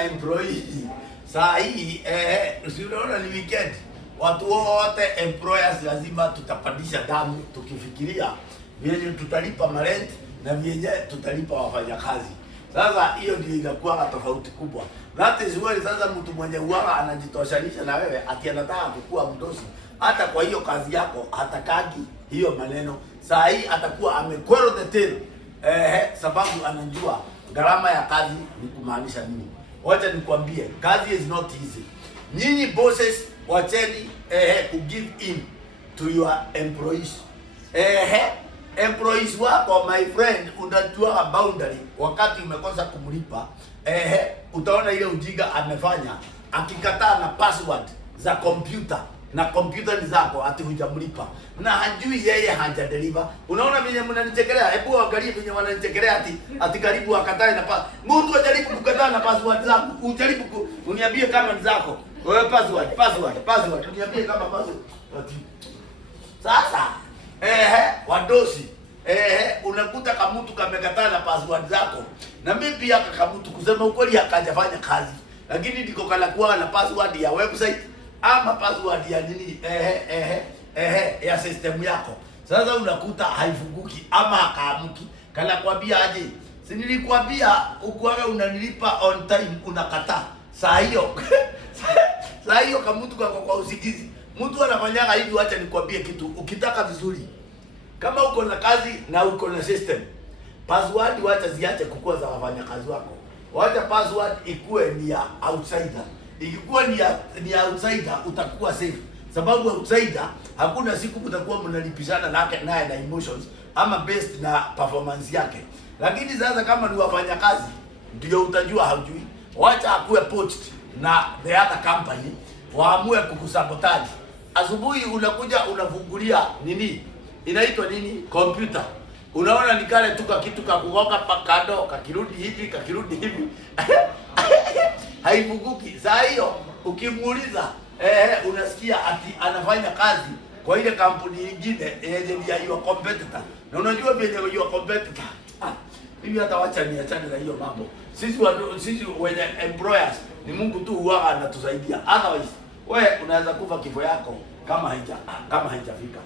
na employee. Saa hii usiona ni weekend. Watu wote employers lazima tutapandisha damu tukifikiria vile tutalipa rent na vile tutalipa wafanyakazi. Sasa hiyo ndio inakuwa tofauti kubwa. That is why sasa mtu mwenye uara anajitoshanisha na wewe ati anataka kukua mdosi. Hata kwa hiyo kazi yako hatakagi hiyo maneno. Saa hii atakuwa amekwero the tail. Sababu anajua gharama ya kazi ni kumaanisha nini. Wacha nikwambie, kazi is not easy. Nyinyi bosses wacheni ku give in to your employees. Employees wako my friend, unajua boundary wakati umekosa kumlipa. Utaona ile ujinga amefanya akikataa na password za computer na computer ni zako ati hujamlipa na hajui yeye haja deliver. Unaona vile mnanichekelea? Hebu angalia vile wananichekelea ati karibu akatae na mtu ajaribu kukataa na password zangu. Ujaribu uniambie kama ni zako. Wewe password. Uniambie kama password. Sasa wadosi unakuta kama mtu kamekataa na password zako. Na mimi pia kama mtu kusema ukweli hakajafanya kazi. Lakini ndiko kala kuwa na password ya website ama password ya nini ya system yako. Sasa unakuta haifunguki ama hakaamki. Kana kwambia aje? Si nilikwambia ukuaga unanilipa on time unakataa. Saa hiyo kama mtu kwa usikizi. Mtu anafanyaga hivi, acha nikwambie kitu. Ukitaka vizuri, kama uko na kazi na uko na system, password wacha ziache kukua za wafanyakazi wako. Wacha password ikuwe ni ya outsider. Ikikuwa ni ya outsider utakuwa safe. Sababu outsider hakuna siku mtakuwa mnalipishana naye na emotions ama based na performance yake. Lakini sasa kama ni wafanyakazi ndio utajua haujui. Wacha akuwe poached na the other company waamue kukusabotage. Asubuhi unakuja unafungulia nini? Inaitwa nini? Computer. Unaona ni kale tu kitu kakugonga pakado, kakirudi hivi. Haifunguki. Saa hiyo ukimuuliza unasikia ati anafanya kazi kwa ile kampuni nyingine ya your competitor. Na unajua vile your competitor. Mimi hata wacha niachane na hiyo mambo. Sisi wenye employers ni Mungu tu huwa anatusaidia. Otherwise wewe unaweza kufa kifo yako kama haijafika.